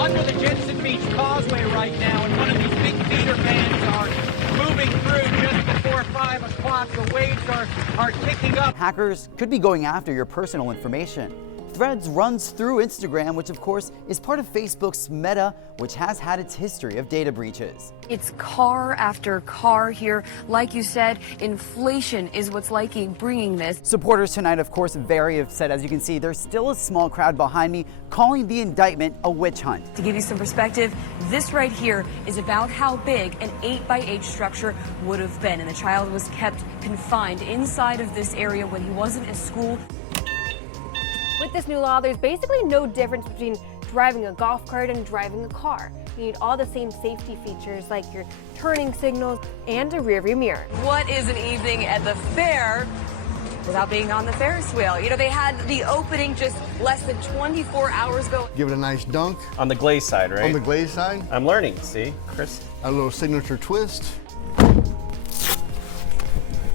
under the Jensen Beach Causeway right now, and one of these big feeder vans are moving through just before 5 o'clock. The waves are ticking up. Hackers could be going after your personal information. Threads runs through Instagram, which of course is part of Facebook's Meta, which has had its history of data breaches. It's car after car here. Like you said, inflation is what's likely bringing this. Supporters tonight, of course, very upset. As you can see, there's still a small crowd behind me calling the indictment a witch hunt. To give you some perspective, this right here is about how big an 8x8 structure would have been, and the child was kept confined inside of this area when he wasn't at school. With this new law, there's basically no difference between driving a golf cart and driving a car. You need all the same safety features like your turning signals and a rearview mirror. What is an evening at the fair without being on the Ferris wheel? You know, they had the opening just less than 24 hours ago. Give it a nice dunk. On the glaze side, right? On the glaze side. I'm learning, see, Chris? A little signature twist.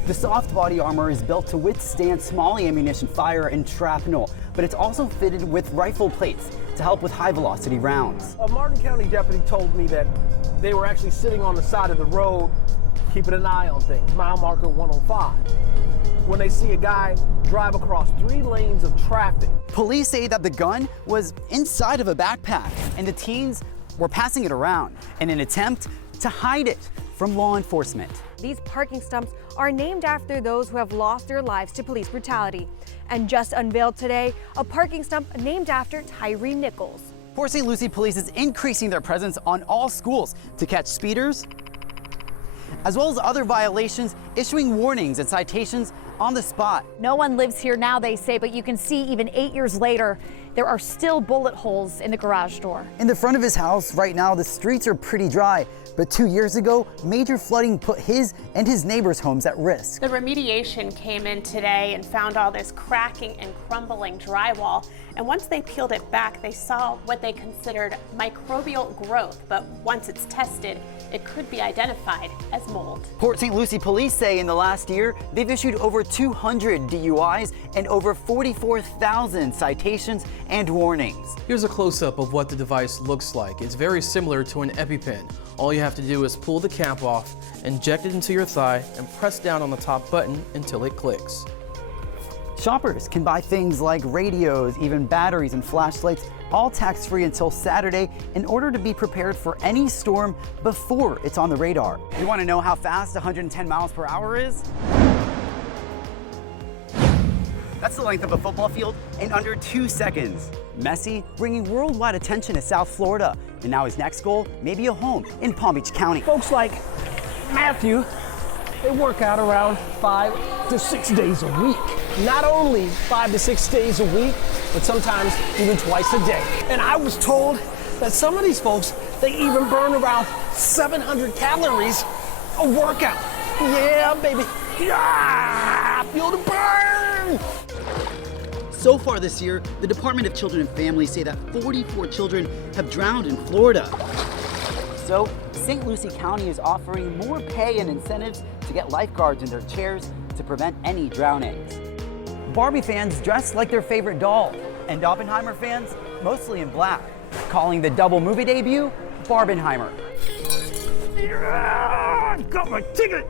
The soft body armor is built to withstand small ammunition fire and shrapnel, but it's also fitted with rifle plates to help with high velocity rounds. A Martin County deputy told me that they were actually sitting on the side of the road, keeping an eye on things, mile marker 105, when they see a guy drive across 3 lanes of traffic. Police say that the gun was inside of a backpack and the teens were passing it around in an attempt to hide it from law enforcement. These parking stumps are named after those who have lost their lives to police brutality. And just unveiled today, a parking stump named after Tyree Nichols. Port St. Lucie Police is increasing their presence on all schools to catch speeders, as well as other violations, issuing warnings and citations on the spot. No one lives here now, they say, but you can see even 8 years later, there are still bullet holes in the garage door. In the front of his house right now, the streets are pretty dry, but 2 years ago, major flooding put his and his neighbors' homes at risk. The remediation came in today and found all this cracking and crumbling drywall. And once they peeled it back, they saw what they considered microbial growth. But once it's tested, it could be identified as mold. Port St. Lucie police say in the last year, they've issued over 200 DUIs and over 44,000 citations and warnings. Here's a close-up of what the device looks like. It's very similar to an EpiPen. All you have to do is pull the cap off, inject it into your thigh, and press down on the top button until it clicks. Shoppers can buy things like radios, even batteries and flashlights, all tax-free until Saturday in order to be prepared for any storm before it's on the radar. You want to know how fast 110 miles per hour is? That's the length of a football field in under 2 seconds. Messi bringing worldwide attention to South Florida, and now his next goal may be a home in Palm Beach County. Folks like Matthew, they work out around 5 to 6 days a week. Not only 5 to 6 days a week, but sometimes even twice a day. And I was told that some of these folks, they even burn around 700 calories a workout. Yeah, baby. Yeah, feel the burn. So far this year, the Department of Children and Families say that 44 children have drowned in Florida. So, St. Lucie County is offering more pay and incentives to get lifeguards in their chairs to prevent any drownings. Barbie fans dressed like their favorite doll, and Oppenheimer fans mostly in black, calling the double movie debut Barbenheimer. Yeah, got my ticket.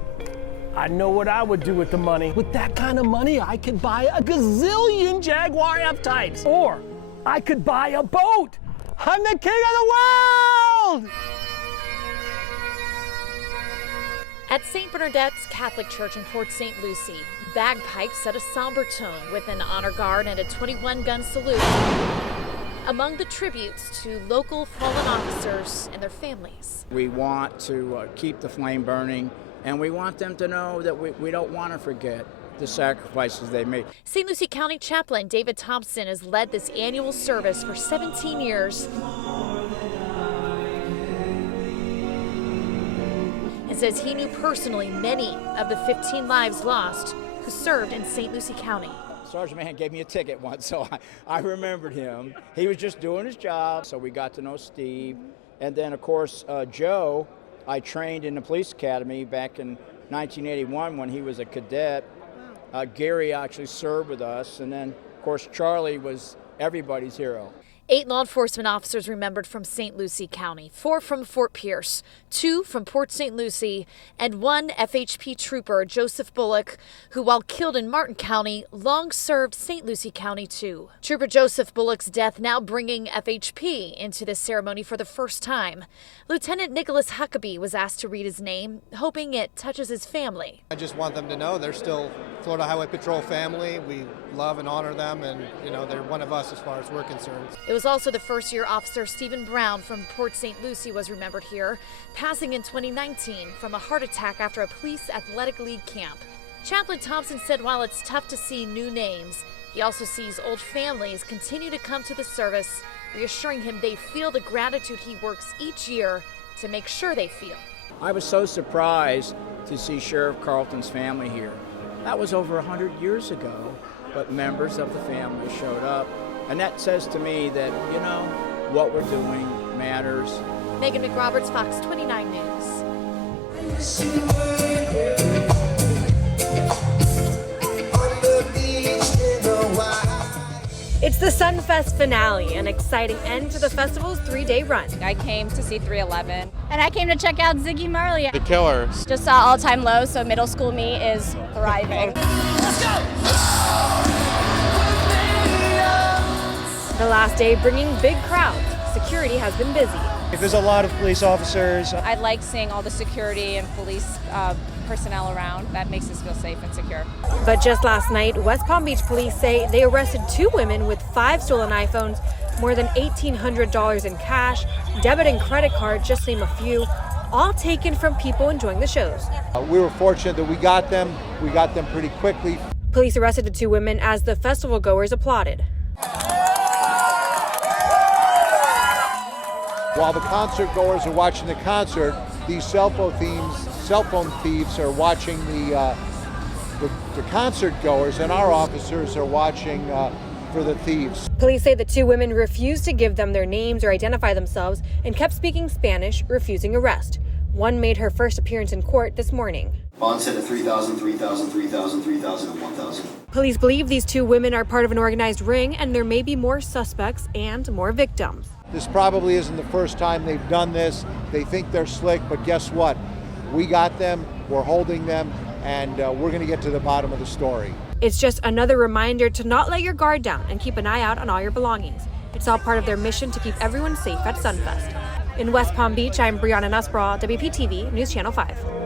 I know what I would do with the money. With that kind of money, I could buy a gazillion Jaguar F-Types. Or I could buy a boat. I'm the king of the world! At St. Bernadette's Catholic Church in Port St. Lucie, bagpipes set a somber tone with an honor guard and a 21-gun salute. Among the tributes to local fallen officers and their families. We want to keep the flame burning, and we want them to know that we don't want to forget the sacrifices they made. St. Lucie County Chaplain David Thompson has led this annual service for 17 years and says he knew personally many of the 15 lives lost who served in St. Lucie County. Sergeant Mann gave me a ticket once, so I remembered him. He was just doing his job, so we got to know Steve. And then, of course, Joe, I trained in the police academy back in 1981 when he was a cadet. Gary actually served with us, and then, of course, Charlie was everybody's hero. 8 law enforcement officers remembered from St. Lucie County, 4 from Fort Pierce, 2 from Port St. Lucie, and 1 FHP trooper, Joseph Bullock, who, while killed in Martin County, long served St. Lucie County too. Trooper Joseph Bullock's death now bringing FHP into this ceremony for the first time. Lieutenant Nicholas Huckabee was asked to read his name, hoping it touches his family. I just want them to know they're still Florida Highway Patrol family. We love and honor them, and they're one of us as far as we're concerned. It was also the first-year officer Stephen Brown from Port St. Lucie was remembered here, passing in 2019 from a heart attack after a police athletic league camp. Chaplain Thompson said while it's tough to see new names, he also sees old families continue to come to the service, reassuring him they feel the gratitude he works each year to make sure they feel. I was so surprised to see Sheriff Carlton's family here. That was over 100 years ago, but members of the family showed up. And that says to me that, what we're doing matters. Megan McRoberts, Fox 29 News. It's the Sunfest finale, an exciting end to the festival's 3-day run. I came to see 311. And I came to check out Ziggy Marley. The Killers. Just saw all-time lows, so middle school me is thriving. Let's go! The last day bringing big crowds. Security has been busy. There's a lot of police officers. I like seeing all the security and police personnel around. That makes us feel safe and secure. But just last night, West Palm Beach police say they arrested 2 women with 5 stolen iPhones, more than $1,800 in cash, debit and credit cards, just to name a few, all taken from people enjoying the shows. We were fortunate that we got them. We got them pretty quickly. Police arrested the 2 women as the festival goers applauded. While the concert goers are watching the concert, these cell phone thieves are watching the concert goers, and our officers are watching for the thieves. Police say the 2 women refused to give them their names or identify themselves and kept speaking Spanish, refusing arrest. One made her first appearance in court this morning. Bond set at 3,000, 3,000, 3,000, 3,000, and 1,000. Police believe these 2 women are part of an organized ring, and there may be more suspects and more victims. This probably isn't the first time they've done this. They think they're slick, but guess what? We got them, we're holding them, and we're going to get to the bottom of the story. It's just another reminder to not let your guard down and keep an eye out on all your belongings. It's all part of their mission to keep everyone safe at Sunfest. In West Palm Beach, I'm Brianna Nussbaugh, WPTV News Channel 5.